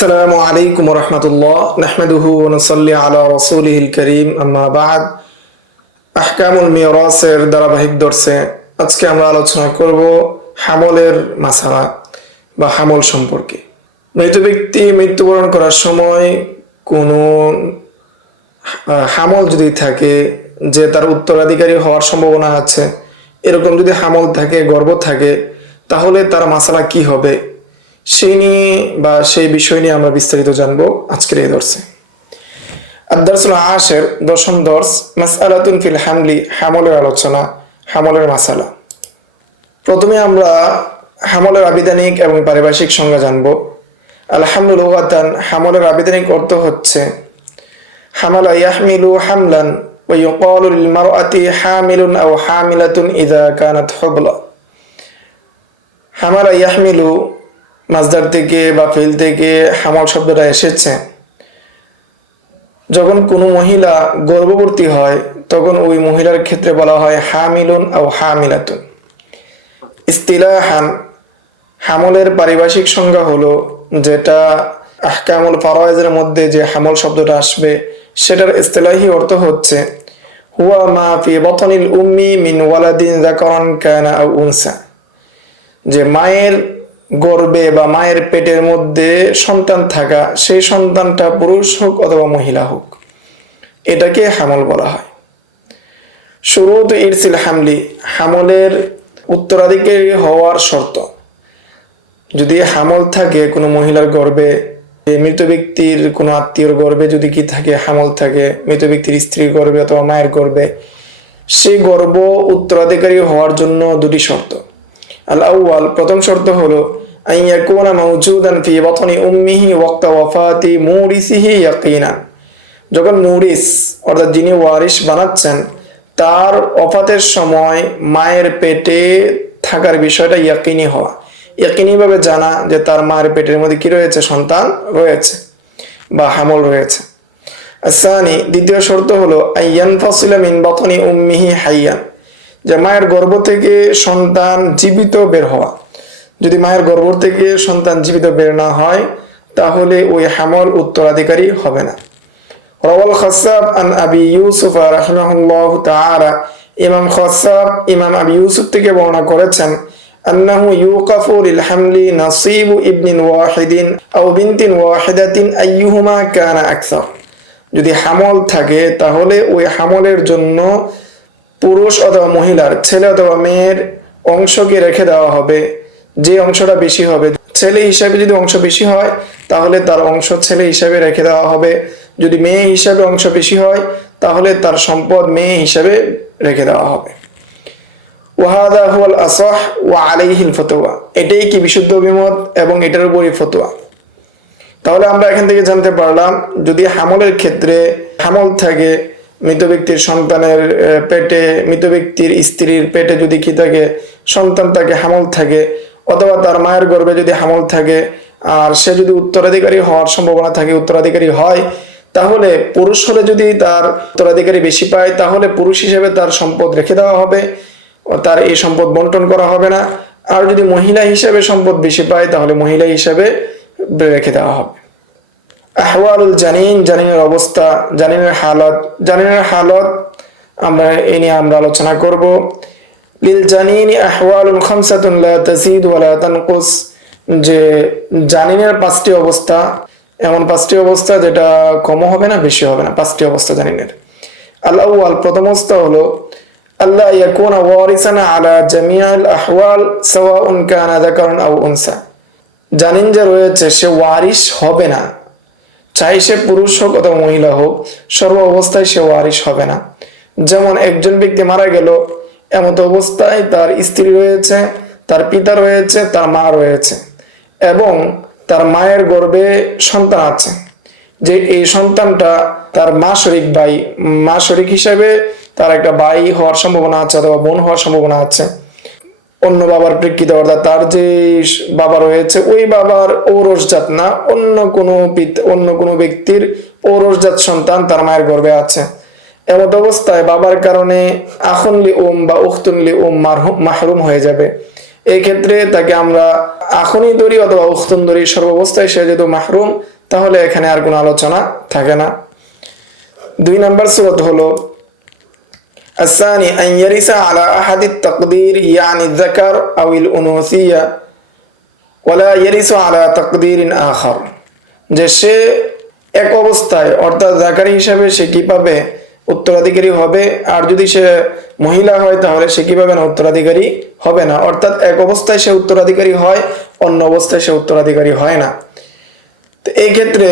আসসালামু আলাইকুম রহমতুল্লাহ নাহমাদুহু ওয়া নুসাল্লি আলা রাসূলিহিল কারীম আম্মা বা'দ। আহকামুল মিরাসের ধারাবাহিক দর্শে আজকে আমরা আলোচনা করব হামলের মাসালা বা হামল সম্পর্কে। মৃত ব্যক্তি মৃত্যুবরণ করার সময় কোনো হামল যদি থাকে যে তার উত্তরাধিকারী হওয়ার সম্ভাবনা আছে, এরকম যদি হামল থাকে, গর্ভ থাকে, তাহলে তার মাসালা কি হবে সেই নিয়ে বা সেই বিষয় নিয়ে আমরা বিস্তারিত জানবো আজকের এই দর্শে। আদ-দারসুল আশির, দশম দর্স, মাসআলাতুন ফিল হামলি, হামলের আলোচনা, হামলের মাসালা। প্রথমে আমরা হামলের আবিধানিক এবং পারিভাষিক সংজ্ঞা জানবো। আল হামলু লুগাতান, হামলের আবিধানিক অর্থ হচ্ছে হামালা ইয়াহমিলু হামলান ওয়া ইউকালু লিল মারআতি হামিলুন আও হামিলাতুন ইযা কানাত হুবলা। হামালা ইয়াহমিলু মাজদার থেকে বা ফিল থেকে হামল শব্দটা এসেছে। যখন কোনো মহিলা গর্ভবতী হয় তখন ওই মহিলার ক্ষেত্রে বলা হয় হামিলুন আও হামিলাতুন। ইস্তিলাহান, হামলের পারিভাষিক সংজ্ঞা হলো, যেটা আহকামুল ফারায়েজের মধ্যে যে হামল শব্দটা আসবে সেটার ইস্তিলাহি অর্থ হচ্ছে হুয়া মা ফি বাতনিল উম্মি মিন ওয়ালাদিন যাকারান কানা আও উনসা, যে মায়ের গর্ভে বা মায়ের পেটের মধ্যে সন্তান থাকা, সেই সন্তানটা পুরুষ হোক অথবা মহিলা হোক, এটাকে হামল বলা হয়। শুরুত ইরসিল হামলি, হামলের উত্তরাধিকারী হওয়ার শর্ত। যদি হামল থাকে কোনো মহিলার গর্ভে, মৃত ব্যক্তির কোনো আত্মীয়র গর্ভে যদি কি থাকে, হামল থাকে মৃত ব্যক্তির স্ত্রীর গর্ভে অথবা মায়ের গর্ভে, সেই গর্ভ উত্তরাধিকারী হওয়ার জন্য দুটি শর্ত। আল আউয়াল, প্রথম শর্ত হলো আন ইয়াকুনা মাওজুদান ফি বাতনি উম্মিহি ওয়াক্তা ওয়াফাতি মুরিসিহি ইয়াকিনান, যখন মুরিস অর্থাৎ যিনি ওয়ারিস বানাচ্ছেন তার ওফাতের সময় মায়ের পেটে থাকার বিষয়টা ইয়াকিনি হওয়া, ইয়াকিনি ভাবে জানা যে তার মায়ের পেটের মধ্যে কি রয়েছে, সন্তান রয়েছে বা হামল রয়েছে। আসানি, দ্বিতীয় শর্ত হলো আন ইয়ানফাসিলা মিন বাতনি উম্মিহি হাইয়ান, যে মায়ের গর্ভ থেকে সন্তান জীবিত বের হওয়া। যদি মায়ের গর্ভ থেকে সন্তান জীবিত বের না হয় তাহলে ওই হামল উত্তরাধিকারী হবে না। রাওয়াল খাসাব আন আবি ইউসুফ রাহিমাহুল্লাহু তাআলা, ইমাম খাসাব ইমাম আবি ইউসুফ থেকে বর্ণনা করেছেন আন্নাহু ইউকাফু লিল হামলি নাসিবু ইবনিন ওয়াহিদিন আও বিনতিন ওয়াহিদাতিন আইয়ুহুমা কানা আকসার, যদি হামল থাকে তাহলে ওই হামলের জন্য পুরুষ অথবা মহিলার, ছেলে অথবা মেয়ের অংশকে রেখে দেওয়া হবে, যে অংশটা বেশি হবে। ছেলে হিসাবে যদি অংশ বেশি হয় তাহলে তার অংশ ছেলে হিসাবে রেখে দেওয়া হবে, যদি মেয়ে হিসাবে অংশ বেশি হয় তাহলে তার সম্পদ মেয়ে হিসাবে রেখে দেওয়া হবে। ওয়াহাদা হুয়াল আসাহ ওয়া আলাইহিল ফতোয়া, এটাই কি বিশুদ্ধ অভিমত এবং এটার উপরই ফতোয়া। তাহলে আমরা এখান থেকে জানতে পারলাম, যদি হামলের ক্ষেত্রে হামল থাকে মৃত ব্যক্তির সন্তানের পেটে, মৃত ব্যক্তির স্ত্রীর পেটে যদি কি থাকে, সন্তান থাকে, হামল থাকে, অথবা তার মায়ের গর্ভে যদি হামল থাকে, আর সে যদি উত্তরাধিকারী হওয়ার সম্ভাবনা থাকে, উত্তরাধিকারী হয়, তাহলে পুরুষ হলে যদি তার উত্তরাধিকারী বেশি পায় তাহলে পুরুষ হিসেবে তার সম্পদ রেখে দেওয়া হবে, তার এই সম্পদ বন্টন করা হবে না। আর যদি মহিলা হিসেবে সম্পদ বেশি পায় তাহলে মহিলা হিসেবে রেখে দেওয়া হবে। আহওয়ালুল জানিন, জানিনের অবস্থা, জানিনের হালত। জানিনের হালত আমরা এই নিয়ে আমরা আলোচনা করব। লিল জানিনি আহওয়ালুন খামসাতুন লা তাজিদ ওয়া লা তানকুস, যে জানিনের পাঁচটি অবস্থা, এমন পাঁচটি অবস্থা যেটা কমও হবে না বেশি হবে না, পাঁচটি অবস্থা জানিনের। আল আউয়াল, প্রথম অবস্থা হলো আল্লাহ ইয়াকুনা ওয়ারিসান আলা জামিআল আহওয়াল সাওয়াউন কানা যাকারান আও উনসা, জানিন যে রয়েছে সে ওয়ারিস হবে না, চাই সে পুরুষ হোক অথবা মহিলা হোক, সর্ব অবস্থায় সে ওয়ারিস হবে না। যেমন একজন ব্যক্তি মারা গেল, এমত অবস্থায় তার স্ত্রী রয়েছে, তার পিতা রয়েছে, তার মা রয়েছে এবং তার মায়ের গর্ভে সন্তান আছে, যে এই সন্তানটা তার মা শরীক ভাই, মা শরীক হিসাবে তার একটা ভাই হওয়ার সম্ভাবনা আছে অথবা বোন হওয়ার সম্ভাবনা আছে অন্য বাবার প্রেক্ষিতে, অর্থাৎ তার যে বাবা রয়েছে ওই বাবার ঔরসজাত না, অন্য কোনো ব্যক্তির ঔরসজাত সন্তান তার মায়ের গর্ভে আছে। এমত অবস্থায় বাবার কারণে আখুন লি উম বা উখতুন লি উম মাহরুম হয়ে যাবে। এই ক্ষেত্রে তাকে আমরা আখনি দরি অথবা উখতুন দরি সর্বাবস্থায় সে যেহেতু মাহরুম, তাহলে এখানে আর কোনো আলোচনা থাকে না। 2 নম্বর সূরত হলো الثاني أن يرث على أحد التقدير يعني الذكر أو الأنوثية ولا يرث على تقدير آخر, যে সে এক অবস্থায় অর্থাৎ যাকারি হিসাবে সে কি পাবে, উত্তরাধিকারী হবে, আর যদি সে মহিলা হয় তাহলে সে কি পাবে না, উত্তরাধিকারী হবে না। অর্থাৎ এক অবস্থায় সে উত্তরাধিকারী হয়, অন্য অবস্থায় সে উত্তরাধিকারী হয় না। তো এই ক্ষেত্রে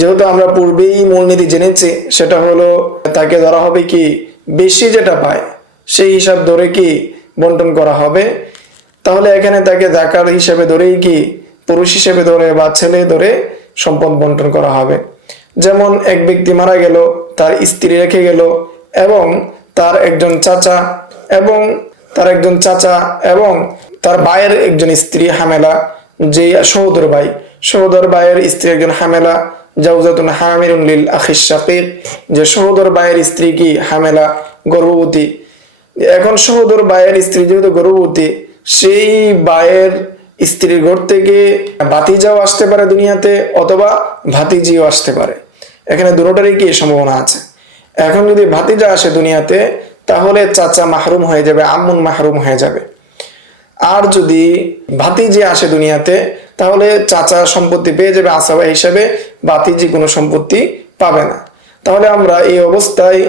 যেহেতু আমরা পূর্বেই মূলনীতি জেনেছি, সেটা হলো তাকে ধরা হবে কি বেশি যেটা পায় সেই হিসাব ধরে কি বন্টন করা হবে। তাহলে এখানে তাকে যাকার হিসেবে ধরেই কি পুরুষ হিসেবে ধরে বা ছেলে ধরে সম্পদ বন্টন করা হবে। যেমন এক ব্যক্তি মারা গেল, তার স্ত্রী রেখে গেল এবং তার একজন চাচা এবং তার ভাইয়ের একজন স্ত্রী হামেলা, যে সহোদর ভাইয়ের স্ত্রী একজন হামেলা, জাওজাতুন হামিরুন লিল আখিস শাকিক, যে সহোদর ভাইয়ের স্ত্রী কি হামেলা, গর্ভবতী। এখন সহোদর ভাইয়ের স্ত্রী যেহেতু গর্ভবতী, সেই ভাইয়ের স্ত্রীর ঘর থেকে ভাতিজাও আসতে পারে দুনিয়াতে, অথবা ভাতিজিও আসতে পারে। এখানে দুটোটারই কি সম্ভাবনা আছে। এখন যদি ভাতিজা আসে দুনিয়াতে, তাহলে চাচা মাহরুম হয়ে যাবে, আম্মুন মাহরুম হয়ে যাবে। আর যদি ভাতিজি আসে দুনিয়াতে, তাহলে চাচা সম্পত্তি পেয়ে যাবে আসাবা হিসাবে, ভাতিজি কোনো সম্পত্তি পাবে না। তাহলে আমরা এই অবস্থায়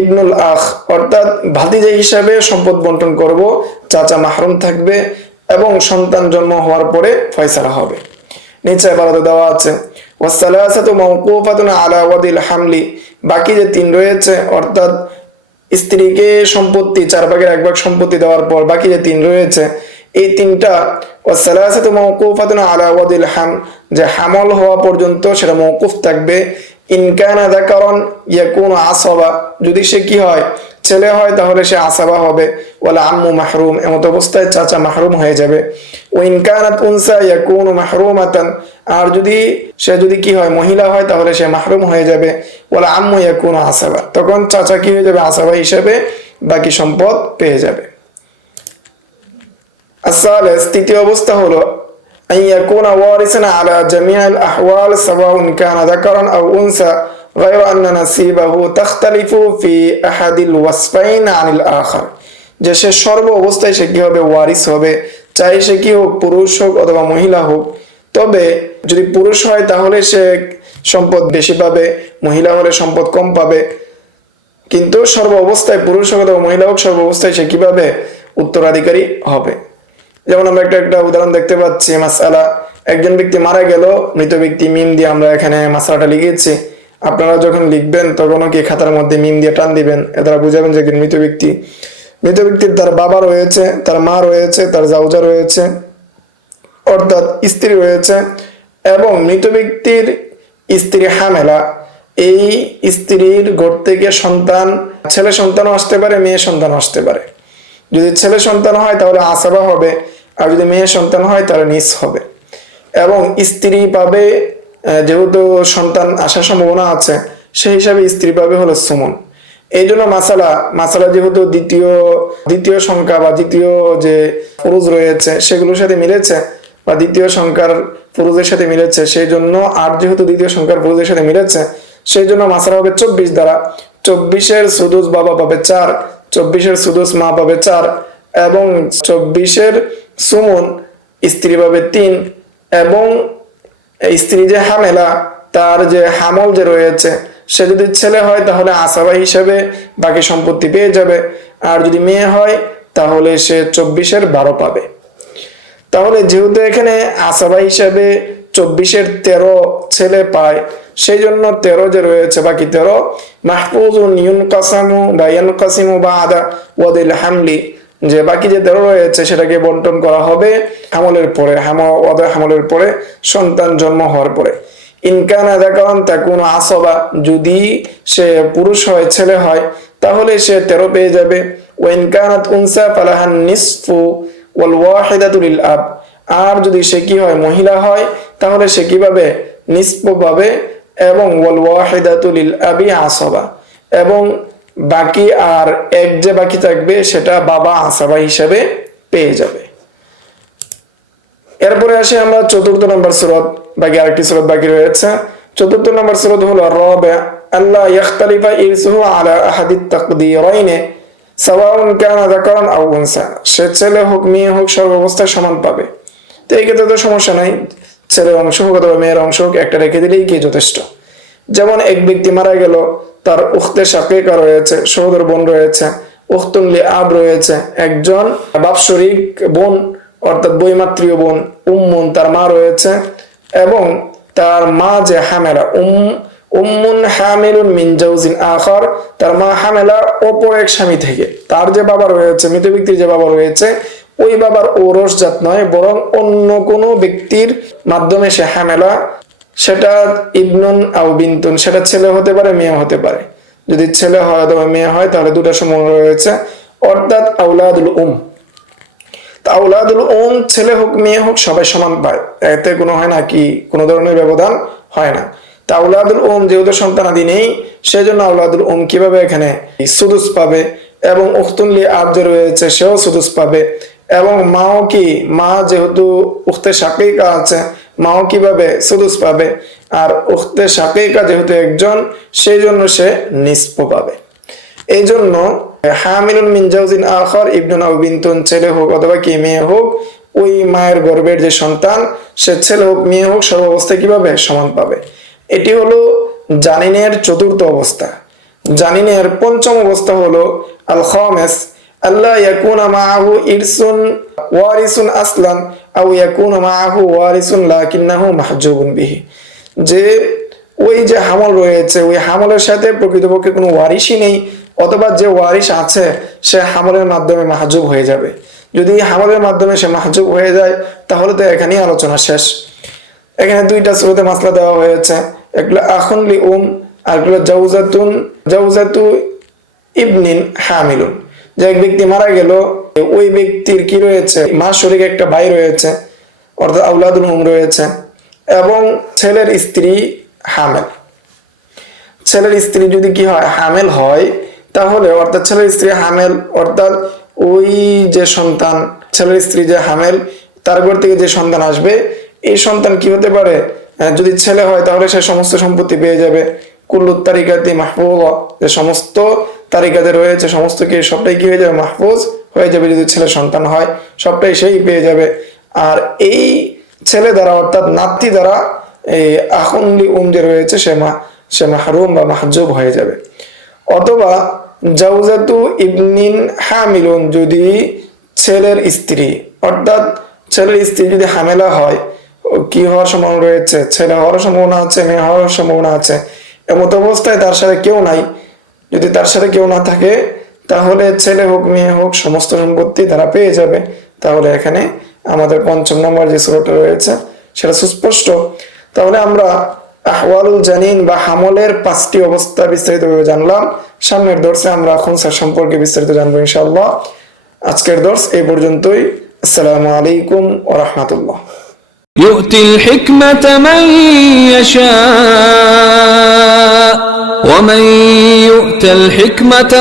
ইবনুল আখ অর্থাৎ ভাতিজা হিসাবে সম্পদ বন্টন করব, চাচা মাহরুম থাকবে এবং সন্তান জন্ম হওয়ার পরে ফয়সালা হবে। নিচে আবার দেওয়া আছে ওয়াসালাসাতু মাওকুফাতুন আলা ওয়াদিল হামলি, বাকি যে 3 রয়েছে অর্থাৎ স্ত্রীকে সম্পত্তি 4/1 সম্পত্তি দেওয়ার পর বাকি যে 3 রয়েছে, এই 3টা ওয়াসালাসাতু মাওকুফাতুন আলা ওয়াদিল হাম, যে হামল হওয়া পর্যন্ত সেটা মওকুফ থাকবে। ইন কানা যাকারান ইয়াকুনু আসাবা, যদি সে কি হয় ছেলে হয় তাহলে সে আসাবা হবে। ওয়ালা আম্মু মাহরুম, এমত অবস্থায় চাচা মাহরুম হয়ে যাবে। ও ইন কানাত উনসা ইয়াকুনু মাহরুমাতান, আর যদি কি হয় মহিলা হয় তাহলে সে মাহরুম হয়ে যাবে। ওয়ালা আম্মু ইয়াকুনু আসাবা, তখন চাচা কি হয়ে যাবে আসাবা হিসেবে বাকি সম্পদ পেয়ে যাবে। আসালেস, তৃতীয় অবস্থা হলো أن يكون وارثا على جميع الأحوال سواء كان ذكرا أو أنثى غير أن نصيبه تختلف في أحد الوصفين عن الآخر, যে সে সর্ব অবস্থায় সে কি হবে ওয়ারিস হবে, চাই সে কি হোক পুরুষ হোক অথবা মহিলা হোক। তবে যদি পুরুষ হয় তাহলে সে সম্পদ বেশি পাবে, মহিলা হলে সম্পদ কম পাবে। কিন্তু সর্ব অবস্থায় পুরুষ হোক অথবা মহিলা হোক, সর্ব অবস্থায় সে কি পাবে উত্তরাধিকারী হবে। যেমন আমরা একটা উদাহরণ দেখতে পাচ্ছি, মাসআলা, একজন ব্যক্তি মারা গেল, মৃত ব্যক্তি মিম দিয়ে আমরা এখানে মাসআলাটা লিখেছি। আপনারা যখন লিখবেন তখনও কি খাতার মধ্যে মিম দিয়ে টান দিবেন, এ দ্বারা বুঝাবেন যে একজন মৃত ব্যক্তির তার বাবা রয়েছে, তার মা রয়েছে, তার জাউজা রয়েছে অর্থাৎ স্ত্রী রয়েছে, এবং মৃত ব্যক্তির স্ত্রী হামেলা। এই স্ত্রীর ঘর থেকে সন্তান, ছেলে সন্তানও আসতে পারে, মেয়ে সন্তানও আসতে পারে। যদি ছেলে সন্তান হয় তাহলে আসাবা হবে, আর যদি মেয়ে সন্তান হয় তাহলে নিস হবে। এবং স্ত্রী পাবে, যেহেতু সন্তান আসার সম্ভাবনা আছে সেই হিসাবে স্ত্রী পাবে হলো সুমন। এই জন্য মাসালা যেহেতু দ্বিতীয় সংখ্যা বা দ্বিতীয় যে পুরুষ রয়েছে সেগুলোর সাথে মিলেছে, বা দ্বিতীয় সংখ্যার পুরুষের সাথে মিলেছে, সেই জন্য আর যেহেতু দ্বিতীয় সংখ্যার পুরুষের সাথে মিলেছে, সেই জন্য মাসালা হবে 24 দ্বারা। 24-এর সুদুস বাবা পাবে 4, 24-এর সুদুস মা পাবে 4, এবং 24-এর সুমন স্ত্রী পাবে 3, এবং স্ত্রী যে হামেলা তার যে হামল যে রয়েছে সে যদি ছেলে হয় তাহলে আসাবা হিসেবে বাকি সম্পত্তি পেয়ে যাবে, আর যদি মেয়ে হয় তাহলে সে 24-এর 12 পাবে। তাহলে যেহেতু এখানে আসাবা হিসেবে 24-এর 13 ছেলে পায়, সেই জন্য 13 যে রয়েছে বাকি 13 মাহফুজুন ইউনকাসামু বা ইয়ানকাসিমু বাদা ওয়াদিল হামলি, যে বাকি যে 13 রয়েছে সেটাকে বন্টন করা হবে হামলের পরে সন্তান জন্ম হওয়ার পরে। ইনকানা যাকারান তাকুনু আসাবা, যদি সে পুরুষ হয় ছেলে হয় তাহলে সে 13 পেয়ে যাবে। ওয়া ইনকানাত উনসা ফালাহান নিসফু ওয়াল ওয়াহিদাতু লিল আব, আর যদি সে কি হয় মহিলা হয় তাহলে সে কি পাবে নিসফ পাবে, এবং ওয়াল ওয়াহিদাতু লিল আবি আসাবা, এবং বাকি আর এক যে বাকি থাকবে সেটা বাবা আসাবা হিসেবে পেয়ে যাবে। এরপরে আসি আমরা চতুর্থ নম্বর সূরত, বাকি আরেকটি সূরত বাকি রয়েছে। চতুর্থ নম্বর সূরত হলো আর-রাবি, আল্লাহ ইয়াখতালিফা ইরসুহু আলা আহাদিত তাকদীরাইনি সাওয়াউন কানা যাকারান আও উনসা, সে ছেলে হোক মেয়ে হোক সর্বাবস্থায় সমান পাবে। তো এই ক্ষেত্রে তো সমস্যা নাই, ছেলের অংশ হোক অথবা মেয়ের অংশ হোক একটা রেখে দিলেই কি যথেষ্ট। যেমন এক ব্যক্তি মারা গেল, তার উখতে শাকিকা রয়েছে, সহোদর বোন রয়েছে, উখতুন লিআব রয়েছে, একজন বাৎসরিক বোন অর্থাৎ বৈমাত্রীয় বোন, উম্মুন তার মা রয়েছে, এবং তার মা যে হামেলা, উম্মুন হামিলুন মিন জাওজিন আখার, তার মা হামেলা অপর এক স্বামী থেকে। তার যে বাবা রয়েছে, মৃত ব্যক্তির যে বাবা রয়েছে, ওই বাবার ঔরসজাত নয়, বরং অন্য কোনো ব্যক্তির মাধ্যমে সে হামেলা, সেটা ইবনুন আও বিনতুন, সেটা ছেলে হতে পারে মেয়ে হতে পারে। যদি ছেলে হয় অথবা মেয়ে হয় তাহলে দুটা সময় রয়েছে, অর্থাৎ আউলাদুল আউলাদুল ছেলে হোক মেয়ে হোক সবাই সমান পায়, এতে কোনো হয় না কি কোনো ধরনের ব্যবধান হয় না। তা আউলাদুল যেহেতু সন্তানাদি নেই, সেই জন্য আউলাদুল কিভাবে এখানে সুদুস পাবে, এবং উখতুন লিআব যে রয়েছে সেও সুদুস পাবে, এবং মাও কি, মা যেহেতু উখতে শাকিকা আছে, মাও কিভাবে সুদুস পাবে, আর উখতে শাকিকা যেহেতু একজন, সেই জন্য সে নিসফ পাবে। এই জন্য হামিলুন মিন জাওজিন আখার ইবনুন আও বিনতুন, ছেলে হোক অথবা কি মেয়ে হোক, ওই মায়ের গর্ভের যে সন্তান, সে ছেলে হোক মেয়ে হোক সর্বাবস্থায় কিভাবে সমান পাবে। এটি হলো জানিনের চতুর্থ অবস্থা। জানিনের পঞ্চম অবস্থা হলো আল খামিস, আল্লাহ ইয়াকুনা মাআহু ইরসুন ওয়ারিসুন আসলান আও ইয়াকুনা মাআহু ওয়ারিসুন লাকিন্নাহু মাহজুবুন বিহি, যে ওই যে হামল রয়েছে, ওই হামলের সাথে প্রকৃতপক্ষে কোনো ওয়ারিসই নেই, অথবা যে ওয়ারিস আছে সে হামলের মাধ্যমে মাহজুব হয়ে যাবে। যদি হামলের মাধ্যমে সে মাহজুব হয়ে যায় তাহলে তো এখানেই আলোচনা শেষ। এখানে দুইটা সূরাতে মাসলা দেওয়া হয়েছে, এগুলো আখুন লি আর এগুলো জাউজাতু ইবনিন হামিলুন। যে এক ব্যক্তি মারা গেল, ওই ব্যক্তির কি রয়েছে, মা শরীক একটা ভাই রয়েছে, অর্থাৎ আউলাদুল রয়েছে, এবং ছেলের স্ত্রী হামেল। ছেলের স্ত্রী যদি কি হয়, হামেল হয়, তাহলে অর্থাৎ ছেলের স্ত্রী হামেল, অর্থাৎ ওই যে সন্তান, ছেলের স্ত্রী যে হামেল, তার ঘর থেকে যে সন্তান আসবে, এই সন্তান কি হতে পারে, যদি ছেলে হয় তাহলে সে সমস্ত সম্পত্তি পেয়ে যাবে। কুল্লু তারিকাতি মাহফুজা, যে সমস্ত তারিকাতে রয়েছে সমস্ত কি সবটাই কি হয়ে যাবে, মাহফুজ হয়ে যাবে। যদি ছেলে সন্তান হয় সবটাই সেই পেয়ে যাবে। আর এই ছেলে দ্বারা অর্থাৎ নাতি দ্বারা এই আখুনলি যে রয়েছে সে মাহরুম বা মাহজুব হয়ে যাবে। অথবা জাউজাতু ইবনিন হামিলুন, যদি ছেলের স্ত্রী, অর্থাৎ ছেলের স্ত্রী যদি হামেলা হয়, কি হওয়ার সম্ভাবনা রয়েছে, ছেলে হওয়ার সম্ভাবনা আছে, মেয়ে হওয়ার সম্ভাবনা আছে। এমত অবস্থায় তার সাথে কেউ নাই, যদি তার সাথে কেউ না থাকে তাহলে ছেলে হোক মেয়ে হোক সমস্ত সম্পত্তি তারা পেয়ে যাবে। তাহলে এখানে আমাদের পঞ্চম নম্বর যে সূরাটা রয়েছে সেটা সুস্পষ্ট। তাহলে আমরা আহওয়ালুল জানিন বা হামলের 5টি অবস্থা বিস্তারিতভাবে জানলাম। সামনের দর্সে আমরা খুনসা সম্পর্কে বিস্তারিত জানবো ইনশাআল্লাহ। আজকের দর্স এই পর্যন্তই। আসসালামু আলাইকুম ওয়া রাহমাতুল্লাহ। يؤتي الحكمة من يشاء ومن يؤت الحكمة